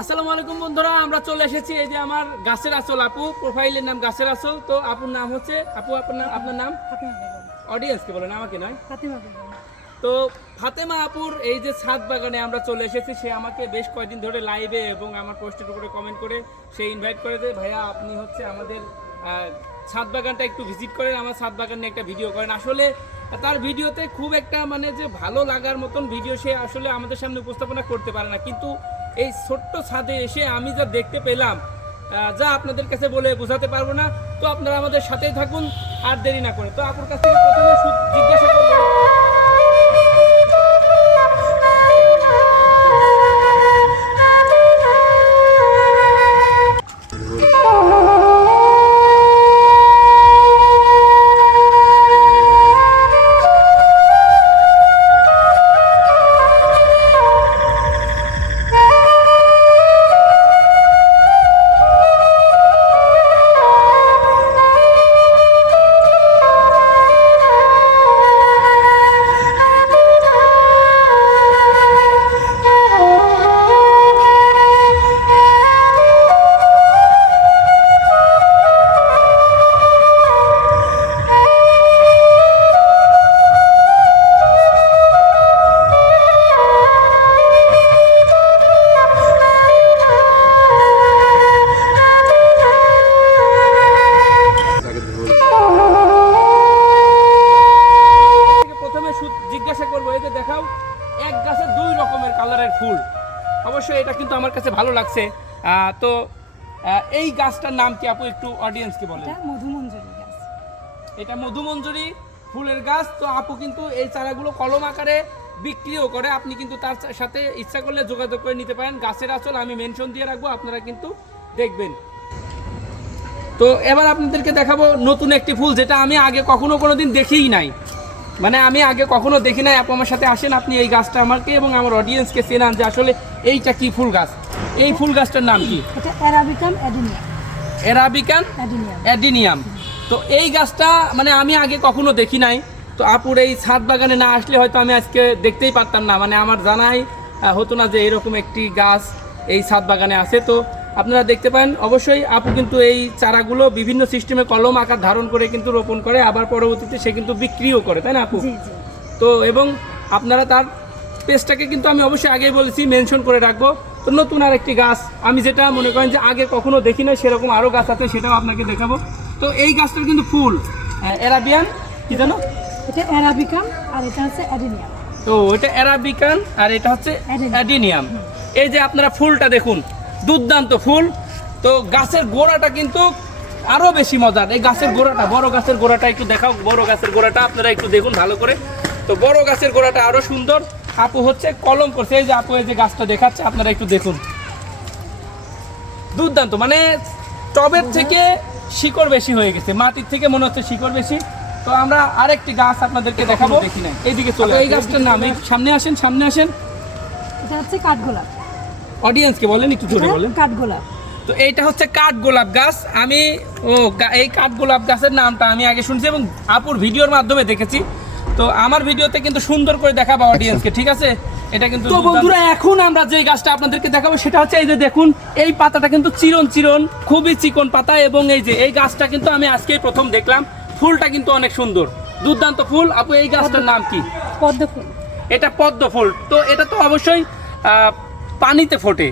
আসসালামু আলাইকুম বন্ধুরা, আমরা চলে এসেছি এই যে আমার গাছের আসল আপু, প্রোফাইলের নাম গাছের আসল। তো আপুর নাম হচ্ছে আপু, আপনার নাম ফাতেমা বেগম। অডিয়েন্সকে বলেন, আমাকে নয়। ফাতেমা বেগম। তো ফাতেমা আপুর এই যে ছাদ বাগানে আমরা চলে এসেছি, সে আমাকে বেশ কয়েকদিন ধরে লাইভে এবং আমার পোস্টের উপরে কমেন্ট করে সে ইনভাইট করে যে ভাইয়া আপনি হচ্ছে আমাদের ছাদ বাগানটা একটু ভিজিট করেন, আমার ছাদ বাগান নিয়ে একটা ভিডিও করেন। আসলে তার ভিডিওতে খুব একটা মানে যে ভালো লাগার মতন ভিডিও সে আসলে আমাদের সামনে উপস্থাপনা করতে পারে না, কিন্তু এই ছোট্ট ছাদে এসে আমি যা দেখতে পেলাম যা আপনাদের কাছে বলে বোঝাতে পারবো না। তো আপনারা আমাদের সাথেই থাকুন আর দেরি না করে। তো আপুর কাছ থেকে প্রথমে জিজ্ঞাসা করবো, জিজ্ঞাসা করবো এই যে দেখাও এক গাছে দুই রকমের কালারের ফুল। অবশ্যই এটা কিন্তু আমার কাছে ভালো লাগছে। তো এই গাছটার নাম কি আপু, একটু অডিয়েন্সকে বলেন। এটা মধুমঞ্জরি গাছ। এটা মধুমঞ্জরি ফুলের গাছ। তো আপু কিন্তু এই চারাগুলো কলম আকারে বিক্রিও করে, আপনি কিন্তু তার সাথে ইচ্ছা করলে যোগাযোগ করে নিতে পারেন। গাছের আঁচল আমি মেনশন দিয়ে রাখবো, আপনারা কিন্তু দেখবেন। তো এবার আপনাদেরকে দেখাবো নতুন একটি ফুল, যেটা আমি আগে কোনোদিন দেখিই নাই, মানে আমি আগে কখনো দেখি নাই। আপু আমার সাথে আসেন, আপনি এই গাছটা আমাকে এবং আমার অডিয়েন্সকে চেনান যে আসলে এইটা কি ফুল গাছ। এই ফুল গাছটার নাম কি? এটা অ্যারাবিকাম অ্যাডিনিয়াম। অ্যারাবিকান অ্যাডিনিয়াম। তো এই গাছটা মানে আমি আগে কখনো দেখি নাই। তো আপুর এই ছাদ বাগানে না আসলে হয়তো আমি আজকে দেখতেই পারতাম না, মানে আমার জানাই হতো না যে এরকম একটি গাছ এই ছাদ বাগানে আছে। তো আপনারা দেখতে পান অবশ্যই আপু কিন্তু এই চারাগুলো বিভিন্ন সিস্টেমে কলম আকার ধারণ করে কিন্তু রোপণ করে, আবার পরবর্তীতে সে কিন্তু বিক্রিও করে, তাই না আপু? তো এবং আপনারা তার পেজটাকে কিন্তু আমি অবশ্যই আগেই বলেছি মেনশন করে রাখবো। তো নতুন আর একটি গাছ আমি যেটা মনে করেন যে আগে কখনো দেখি না, সেরকম আরও গাছ আছে, সেটাও আপনাকে দেখাবো। তো এই গাছটার কিন্তু ফুল অ্যারাবিয়ান কি জানো? এটা অ্যারাবিকাম আর এটা হচ্ছে অ্যাডিনিয়াম। তো এটা অ্যারাবিকান আর এটা হচ্ছে অ্যাডিনিয়াম। এই যে আপনারা ফুলটা দেখুন, দুর্দান্ত ফুল। তো গাছের গোড়াটা কিন্তু আরো বেশি মজার। এই গাছের গোড়াটা, বড় গাছের গোড়াটা একটু দেখাও, বড় গাছের গোড়াটা আপনারা একটু দেখুন ভালো করে। তো বড় গাছের গোড়াটা আরো সুন্দর। আপু হচ্ছে কলম করছে, এই যে আপু এই যে গাছটা দেখাচ্ছে আপনারা একটু দেখুন, দুর্দান্ত। মানে টবের থেকে শিকড় বেশি হয়ে গেছে, মাটির থেকে মনে হচ্ছে শিকড় বেশি। তো আমরা আরেকটি গাছ আপনাদেরকে দেখাবো, দেখি না এইদিকে চলে। এই গাছটার নাম, সামনে আসেন, সামনে আসেন। এটা হচ্ছে কাঠগোলাপ। অডিয়েন্সকে বলেন, একটু জোরে বলেন। কাঠগোলাপ। তো এইটা হচ্ছে কাঠগোলাপ গাছ। আমি এই কাঠগোলাপ গাছের নামটা আমি আগে শুনছি এবং আপুর ভিডিওর মাধ্যমে দেখেছি। তো আমার ভিডিওতে কিন্তু সুন্দর করে দেখাবো অডিয়েন্সকে, ঠিক আছে? এটা কিন্তু তো বন্ধুরা এখন আমরা যে গাছটা আপনাদেরকে দেখাবো সেটা হচ্ছে এই যে দেখুন, এই পাতাটা কিন্তু চিরন চিরন, খুবই চিকন পাতা। এবং এই যে এই গাছটা কিন্তু আমি আজকেই প্রথম দেখলাম, ফুলটা কিন্তু অনেক সুন্দর, দুর্দান্ত ফুল। আপু এই গাছটার নাম কি? পদ্ম ফুল। এটা পদ্ম ফুল। তো এটা তো অবশ্যই পানিতে ফোটে,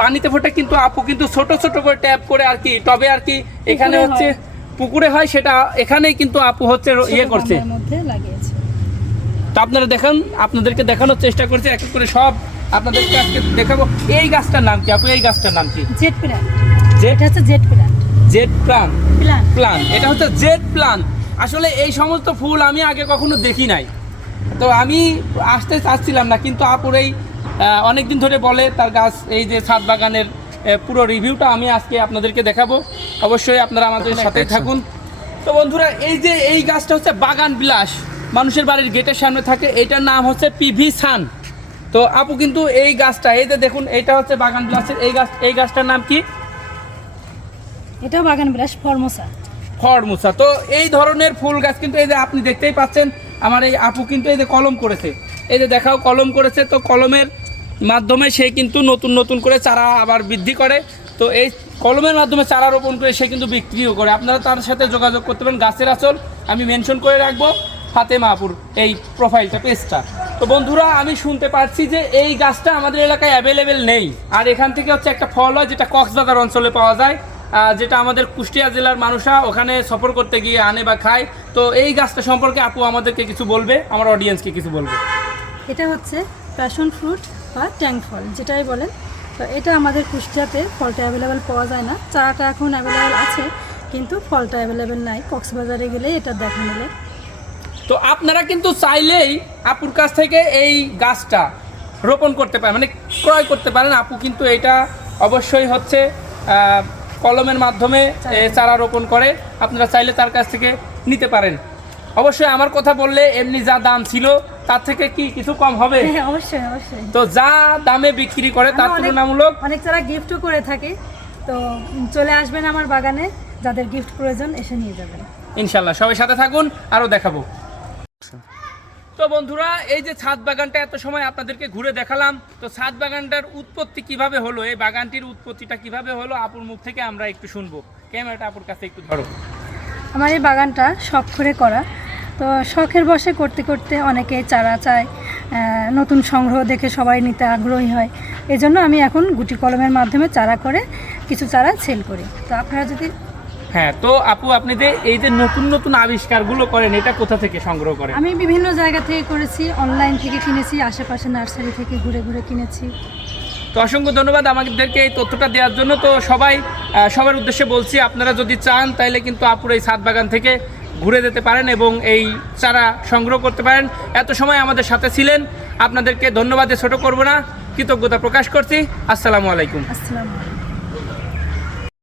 পানিতে ফোটে, কিন্তু আপু কিন্তু ছোট ছোট করে ট্যাপ করে আর কি টবে আর কি এখানে হচ্ছে পুকুরে হয়, সেটা এখানেই কিন্তু আপু হচ্ছে ইয়ে করছে। তো আপনারা দেখেন, আপনাদেরকে দেখানোর চেষ্টা করছি এক এক করে সব আপনাদেরকে আজকে দেখাবো। এই গাছটার নাম কি আপু? এই গাছটার নাম কি? Z plant. এটা হচ্ছে Z plant. Z plant. Plant, এটা হচ্ছে জেড প্ল্যান্ট। আসলে এই সমস্ত ফুল আমি আগে কখনো দেখি নাই, তো আমি আসতে চাচ্ছিলাম না, কিন্তু আপুর এই অনেকদিন ধরে বলে তার গাছ, এই যে ছাদ বাগানের পুরো রিভিউটা আমি আজকে আপনাদেরকে দেখাবো। অবশ্যই আপনারা আমাদের সাথে থাকুন। তো বন্ধুরা এই যে এই গাছটা হচ্ছে বাগান বিলাস, মানুষের বাড়ির গেটের সামনে থাকে, এটার নাম হচ্ছে পিভি সান। তো আপু কিন্তু এই গাছটা, এই যে দেখুন, এটা হচ্ছে বাগান বিলাসের এই গাছটার নাম কি? এটাও বাগান বিলাস, ফরমোসা। ফরমোসা। তো এই ধরনের ফুল গাছ কিন্তু এই যে আপনি দেখতেই পাচ্ছেন, আমার এই আপু কিন্তু এই যে কলম করেছে, এই যে দেখাও কলম করেছে। তো কলমের মাধ্যমে সে কিন্তু নতুন নতুন করে চারা আবার বৃদ্ধি করে। তো এই কলমের মাধ্যমে চারা রোপণ করে সে কিন্তু বিক্রিও করে। আপনারা তার সাথে যোগাযোগ করতে পারেন। গাছের আঁচল আমি মেনশন করে রাখবো, ফাতেমা আপুর এই প্রোফাইলটা, পেজটা। তো বন্ধুরা, আমি শুনতে পাচ্ছি যে এই গাছটা আমাদের এলাকায় অ্যাভেলেবেল নেই। আর এখান থেকে হচ্ছে একটা ফল হয় যেটা কক্সবাজার অঞ্চলে পাওয়া যায়, যেটা আমাদের কুষ্টিয়া জেলার মানুষরা ওখানে সফর করতে গিয়ে আনে বা খায়। তো এই গাছটা সম্পর্কে আপু আমাদেরকে কিছু বলবে, আমার অডিয়েন্সকে কিছু বলবে। এটা হচ্ছে প্যাশন ফ্রুট বা ট্যাং ফল যেটাই বলেন। তো এটা আমাদের কুষ্টিয়াতে ফলটা অ্যাভেলেবেল পাওয়া যায় না। চারাটা এখন অ্যাভেলেবেল আছে, কিন্তু ফলটা অ্যাভেলেবেল নাই। কক্সবাজারে গেলে এটা দেখা মেলে। তো আপনারা কিন্তু চাইলেই আপুর কাছ থেকে এই গাছটা রোপণ করতে পারেন, মানে ক্রয় করতে পারেন। আপু কিন্তু এটা অবশ্যই হচ্ছে কলমের মাধ্যমে চারা রোপণ করে। আপনারা চাইলে তার কাছ থেকে নিতে পারেন। অবশ্যই আমার কথা বললে এমনি যা দাম ছিল তার থেকে কি কিছু কম হবে? হ্যাঁ, অবশ্যই অবশ্যই। তো যা দামে বিক্রি করে তার তুলনামূলক অনেক চারা গিফটও করে থাকে। তো চলে আসবেন আমার বাগানে, যাদের গিফট প্রয়োজন এসে নিয়ে যাবেন ইনশাল্লাহ। সবাই সাথে থাকুন, আরও দেখাবো। তো বন্ধুরা, এই যে ছাদ বাগানটা এত সময় আপনাদেরকে ঘুরে দেখালাম, তো ছাদ বাগানটার উৎপত্তি কিভাবে হলো, এই বাগানটির উৎপত্তিটা কিভাবে হলো আপুর মুখ থেকে আমরা একটু শুনবো। ক্যামেরাটা আপুর কাছে একটু ধরো। আমার এই বাগানটা শখ করে করা। তো শখের বশে করতে করতে অনেকে চারা চায়, নতুন সংগ্রহ দেখে সবাই নিতে আগ্রহী হয়। এই জন্য আমি এখন গুটি কলমের মাধ্যমে চারা করে কিছু চারা সেল করি। তো আপনারা যদি হ্যাঁ, তো আপু আপনি যে এই যে নতুন নতুন আবিষ্কারগুলো করেন, এটা কোথা থেকে সংগ্রহ করেন? আমি বিভিন্ন জায়গা থেকে করেছি, অনলাইন থেকে কিনেছি, আশেপাশে নার্সারি থেকে ঘুরে ঘুরে কিনেছি। তো অসংখ্য ধন্যবাদ আমাদেরকে এই তথ্যটা দেওয়ার জন্য। তো সবার উদ্দেশ্যে বলছি, আপনারা যদি চান তাহলে কিন্তু আপুর এই ছাদ বাগান থেকে ঘুরে যেতে পারেন এবং এই চারা সংগ্রহ করতে পারেন। এত সময় আমাদের সাথে ছিলেন, আপনাদেরকে ধন্যবাদে ছোট করব না, কৃতজ্ঞতা প্রকাশ করছি। আসসালামু আলাইকুম। আসসালামু আলাইকুম।